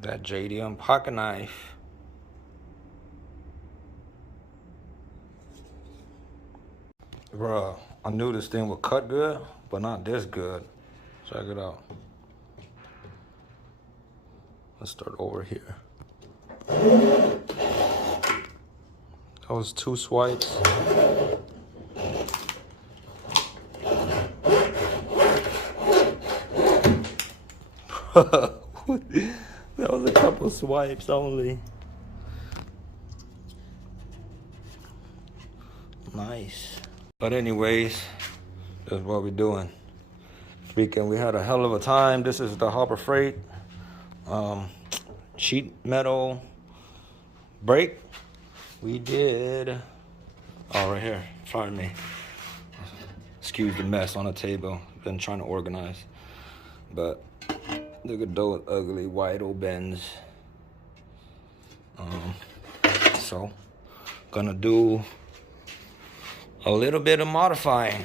That JDM pocket knife. Bruh, I knew this thing would cut good, but not this good. Check it out. Let's start over here. That was 2 swipes. That was a couple swipes only. Nice. But anyways, that's what we're doing. This weekend we had a hell of a time. This is the Harbor Freight sheet metal brake. We did, oh, right here, pardon me. Excuse the mess on the table. Been trying to organize. But look at those ugly white old bends. So, gonna do a little bit of modifying.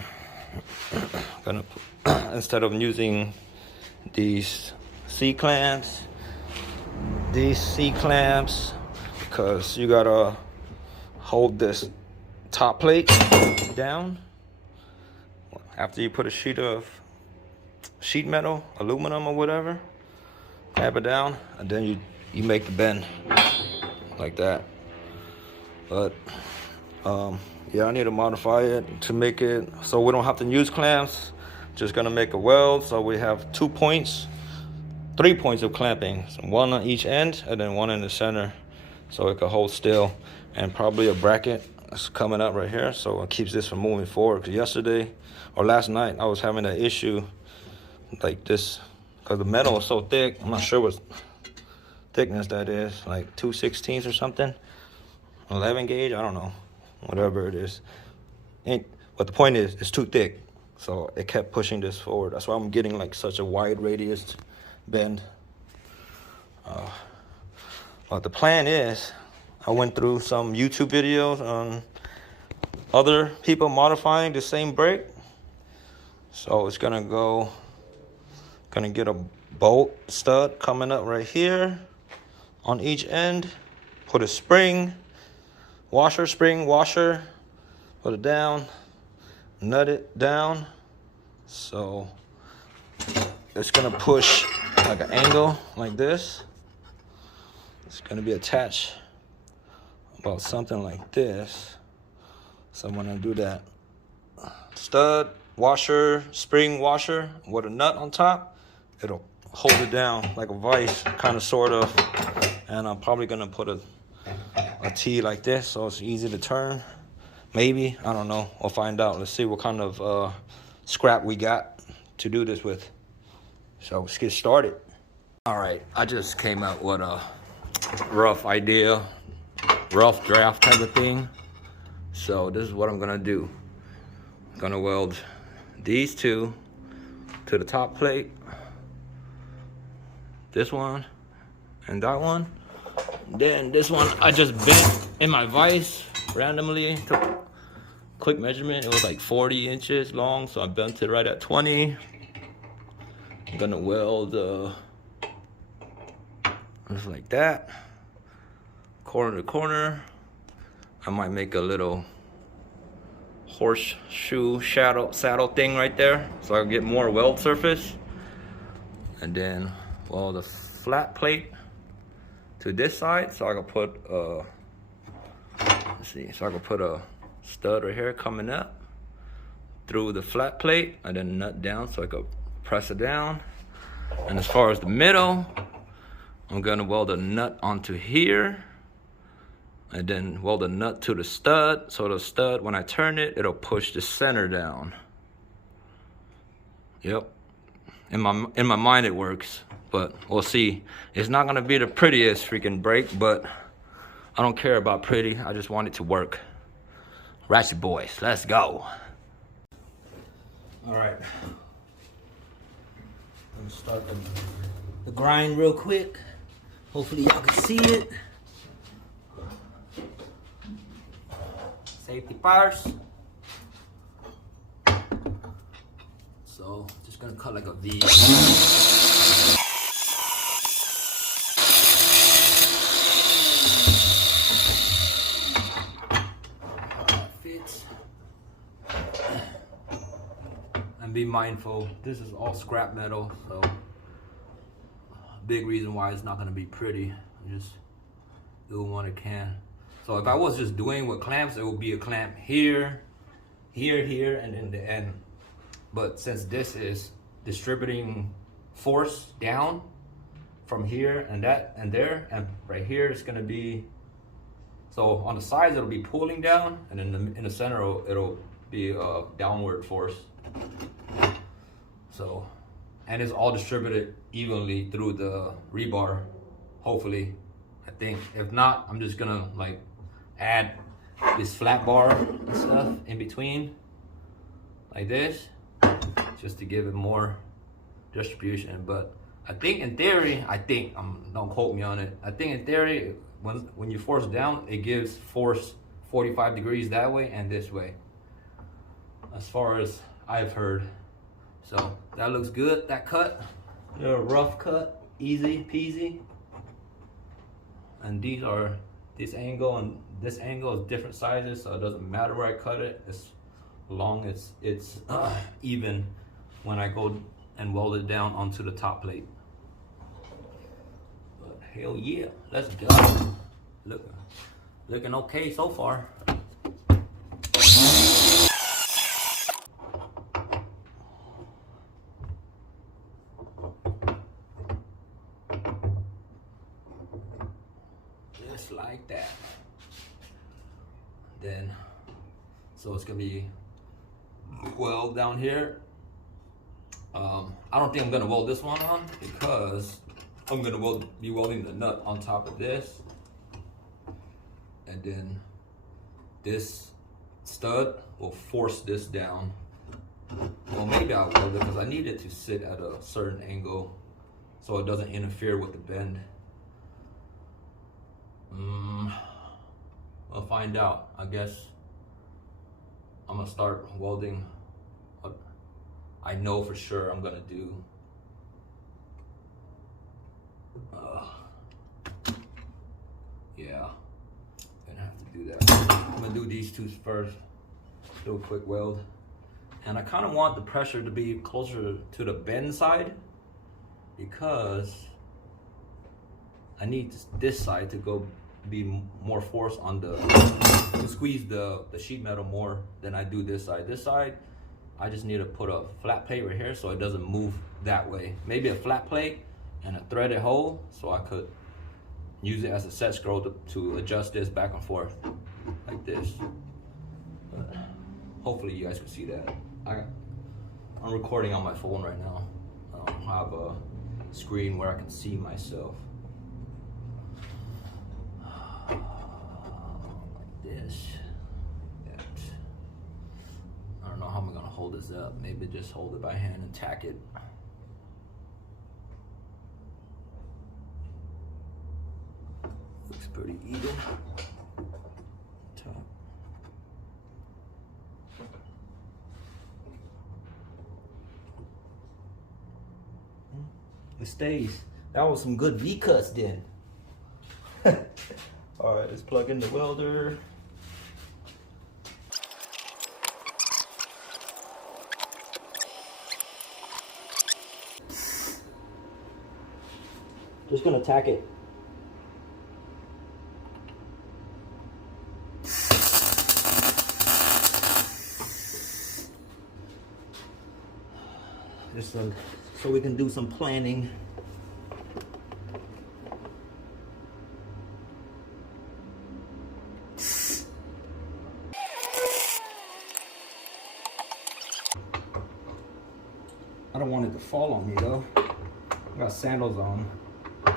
Gonna instead of using these C-clamps, because you gotta hold this top plate down after you put a sheet of sheet metal, aluminum or whatever, tap it down, and then you make the bend like that. But yeah, I need to modify it to make it so we don't have to use clamps. Just gonna make a weld so we have 2 points, 3 points of clamping, so 1 on each end and then 1 in the center, so it can hold still, and probably a bracket that's coming up right here so it keeps this from moving forward. Because yesterday or last night I was having an issue like this because the metal is so thick. I'm not sure what thickness that is, like 2/16 or something, 11 gauge, I don't know, whatever it is. But the point is, it's too thick, so it kept pushing this forward. That's why I'm getting like such a wide radius bend. But the plan is, I went through some YouTube videos on other people modifying the same brake. So it's gonna get a bolt stud coming up right here on each end. Put a spring washer, put it down, nut it down. So it's gonna push like an angle like this. It's gonna be attached about something like this. So I'm gonna do that stud washer, spring washer with a nut on top. It'll hold it down like a vise, kind of, sort of. And I'm probably gonna put a T like this so it's easy to turn. Maybe, I don't know, we'll find out. Let's see what kind of scrap we got to do this with. So let's get started. All right, I just came up with a rough idea, rough draft type of thing. So this is what I'm gonna do. I'm gonna weld these two to the top plate, this one and that one. Then this one I just bent in my vise randomly, took a quick measurement. It was like 40 inches long, so I bent it right at 20. I'm gonna weld just like that, corner to corner. I might make a little horseshoe saddle thing right there so I can get more weld surface. And then weld the flat plate to this side so I can put a stud right here coming up through the flat plate, and then nut down so I could press it down. And as far as the middle, I'm gonna weld a nut onto here, and then weld a nut to the stud, so the stud, when I turn it, it'll push the center down. Yep, in my mind it works, but we'll see. It's not gonna be the prettiest freaking brake, but I don't care about pretty, I just want it to work. Ratchet boys, let's go. All right, let me start the grind real quick. Hopefully y'all can see it. Safety first. So just gonna cut like a V. be mindful. This is all scrap metal, so big reason why it's not gonna be pretty. I'm just doing what I can. So if I was just doing with clamps, it would be a clamp here, here, and in the end. But since this is distributing force down from here and that and there, and right here it's gonna be, so on the sides it'll be pulling down, and in the center it'll be a downward force. So, and it's all distributed evenly through the rebar, hopefully. I think if not, I'm just gonna like add this flat bar and stuff in between like this, just to give it more distribution. But I think in theory, don't quote me on it, I think in theory when you force down, it gives force 45 degrees that way and this way, as far as I've heard. So that looks good, that cut. A little rough cut, easy peasy. And this angle and this angle is different sizes, so it doesn't matter where I cut it, as long as it's even when I go and weld it down onto the top plate. But hell yeah, let's go. Looking okay so far. Just like that. Then, so it's gonna be weld down here. I don't think I'm gonna weld this one on, because I'm gonna be welding the nut on top of this, and then this stud will force this down. Well, maybe I'll weld it because I need it to sit at a certain angle so it doesn't interfere with the bend. We'll find out. I guess I'm gonna start welding what I know for sure I'm gonna do. Yeah, gonna have to do that. I'm gonna do these two first, do a quick weld. And I kind of want the pressure to be closer to the bend side, because I need this side to be more force on to squeeze the sheet metal more than I do this side. This side, I just need to put a flat plate right here so it doesn't move that way. Maybe a flat plate and a threaded hole, so I could use it as a set screw to adjust this back and forth like this. But hopefully you guys can see that. I'm recording on my phone right now. I don't have a screen where I can see myself. Like this. I don't know how I'm gonna hold this up. Maybe just hold it by hand and tack it. Looks pretty even. Top. It stays. That was some good V-cuts then. All right, let's plug in the welder. Just gonna tack it. Just so we can do some planning. I don't want it to fall on me though. I got sandals on. I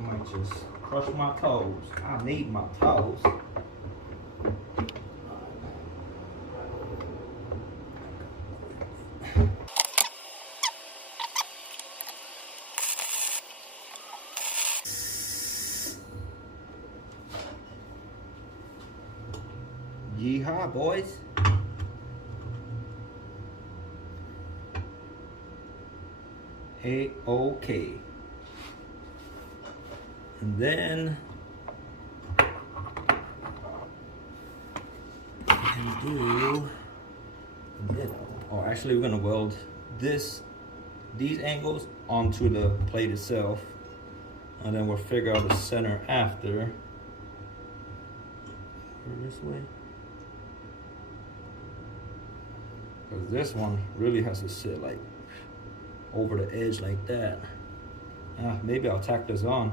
might just crush my toes. I need my toes. Yeehaw, boys. A-okay. And then we do the middle. or actually we're gonna weld these angles onto the plate itself, and then we'll figure out the center after. Or this way. Because this one really has to sit like over the edge like that. Maybe I'll tack this on.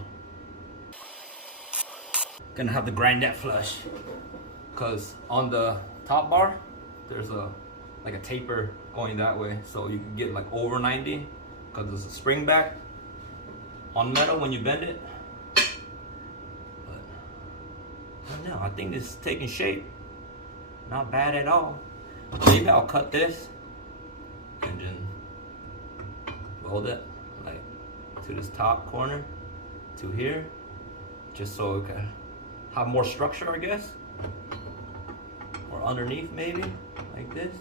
Gonna have to grind that flush, because on the top bar there's like a taper going that way, so you can get like over 90 because there's a spring back on metal when you bend it. But I don't know, I think this is taking shape. Not bad at all. Maybe I'll cut this and then weld it like to this top corner to here, just so it can have more structure, I guess. Or underneath maybe, like this.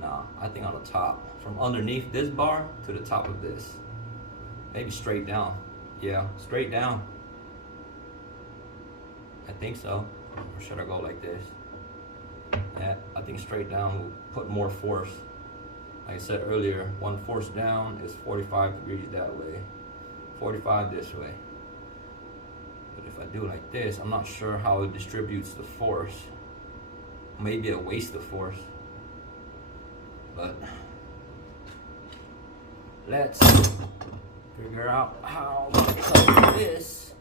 Nah, I think on the top. From underneath this bar to the top of this. Maybe straight down. Yeah, straight down. I think so. Or should I go like this? Yeah, I think straight down will put more force. Like I said earlier, one force down is 45 degrees that way. 45 this way. But if I do like this, I'm not sure how it distributes the force. Maybe a waste of force. But let's figure out how to cut this.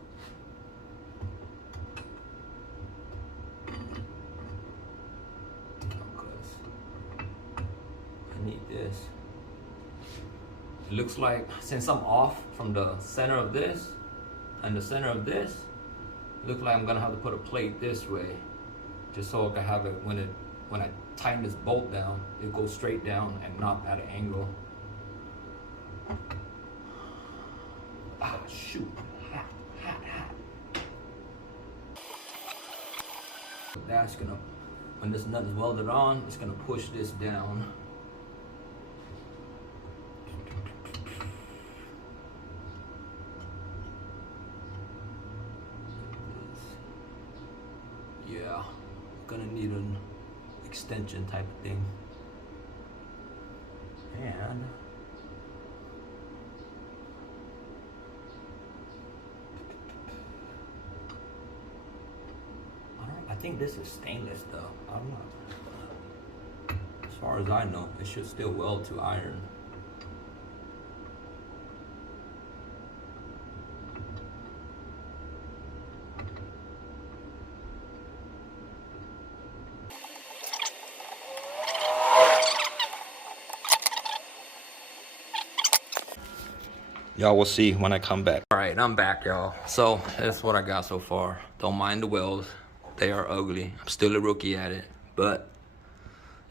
Because I need this. It looks like, since I'm off from the center of this and the center of this, it looks like I'm gonna have to put a plate this way, just so I can have it when I tighten this bolt down, it goes straight down and not at an angle. Ah, shoot. Hot. That's gonna, when this nut is welded on, it's gonna push this down. Yeah, gonna need an extension type of thing. And I think this is stainless though. I'm not, as far as I know, it should still weld to iron. Y'all will see when I come back. All right, I'm back, y'all. So that's what I got so far. Don't mind the welds. They are ugly. I'm still a rookie at it, but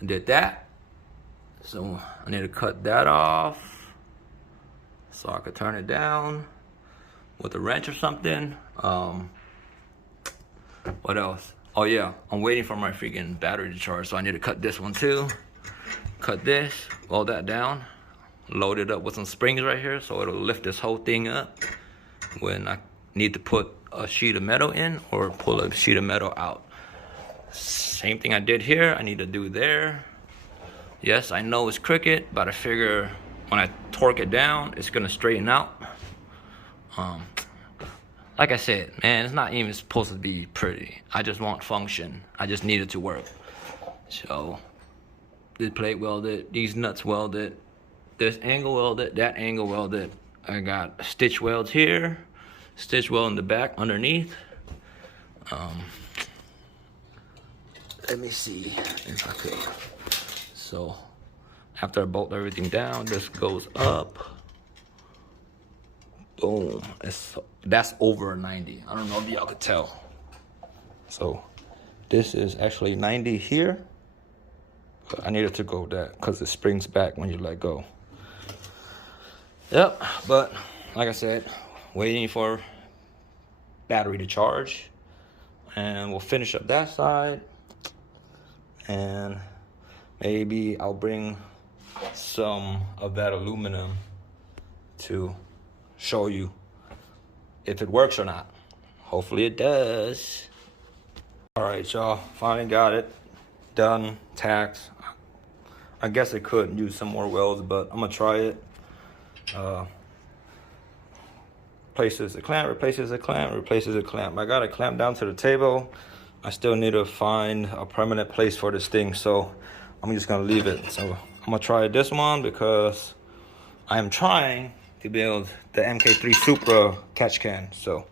I did that. So I need to cut that off so I could turn it down with a wrench or something. What else? Oh yeah, I'm waiting for my freaking battery to charge, so I need to cut this one too. Cut this, weld that down. Load it up with some springs right here so it'll lift this whole thing up when I need to put a sheet of metal in or pull a sheet of metal out. Same thing I did here, I need to do there. Yes, I know it's crooked, but I figure when I torque it down, it's gonna straighten out. Like I said, man, it's not even supposed to be pretty. I just want function. I just need it to work. So, this plate welded, these nuts welded, this angle welded, that angle welded. I got stitch welds here, stitch weld in the back underneath. Let me see if I could. So after I bolt everything down, this goes up. Boom. That's over 90. I don't know if y'all could tell. So this is actually 90 here. But I needed to go that because it springs back when you let go. Yep, but like I said, waiting for battery to charge, and we'll finish up that side, and maybe I'll bring some of that aluminum to show you if it works or not. Hopefully it does. All right, y'all, finally got it done, tacked. I guess it could use some more welds, but I'm gonna try it. Places a clamp, replaces a clamp, replaces a clamp. I got a clamp down to the table. I still need to find a permanent place for this thing, so I'm just gonna leave it. So I'm gonna try this one because I am trying to build the MK3 Supra catch can. So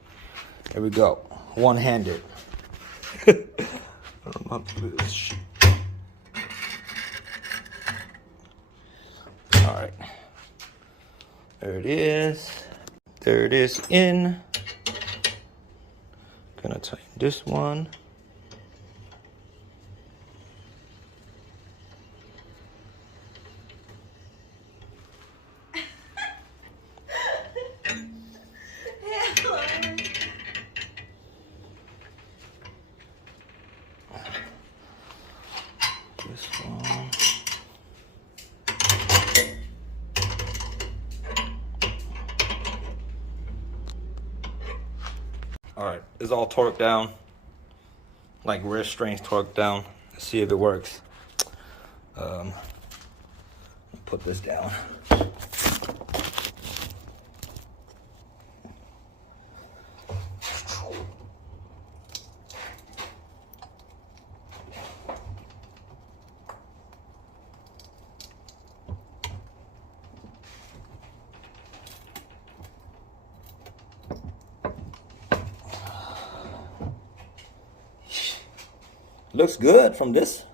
here we go, one-handed. I don't know how to do this shit. All right, there it is. There it is in. Gonna tighten this one. This one. All right, it's all torqued down, like wrist strength torqued down. Let's see if it works. Put this down. Looks good from this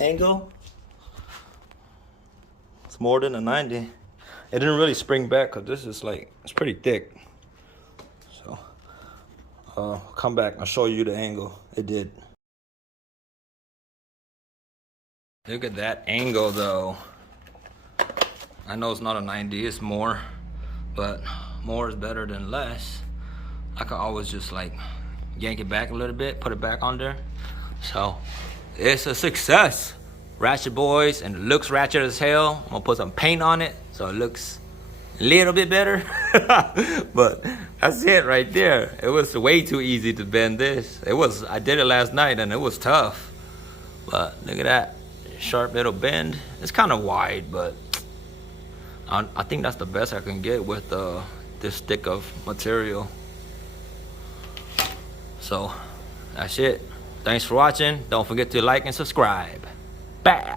angle. It's more than a 90. It didn't really spring back because this is like, it's pretty thick. So, come back, I'll show you the angle. It did. Look at that angle though. I know it's not a 90, it's more, but more is better than less. I can always just like yank it back a little bit, put it back on there. So it's a success, Ratchet Boys, and it looks ratchet as hell. I'm gonna put some paint on it so it looks a little bit better. But that's it right there. It was way too easy to bend this. I did it last night and it was tough. But look at that, sharp little bend. It's kind of wide, but I think that's the best I can get with this thick of material. So that's it. Thanks for watching. Don't forget to like and subscribe. Bow.